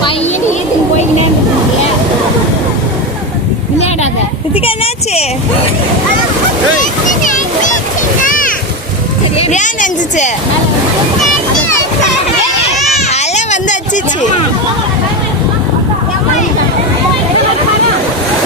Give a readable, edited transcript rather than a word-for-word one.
பையன் ஏத்துக்கு போய்க்கினே விளையாடாத. இதுக்கு என்னாச்சு? ஏன் நஞ்சிச்சு? அலை வந்து அச்சிச்சு.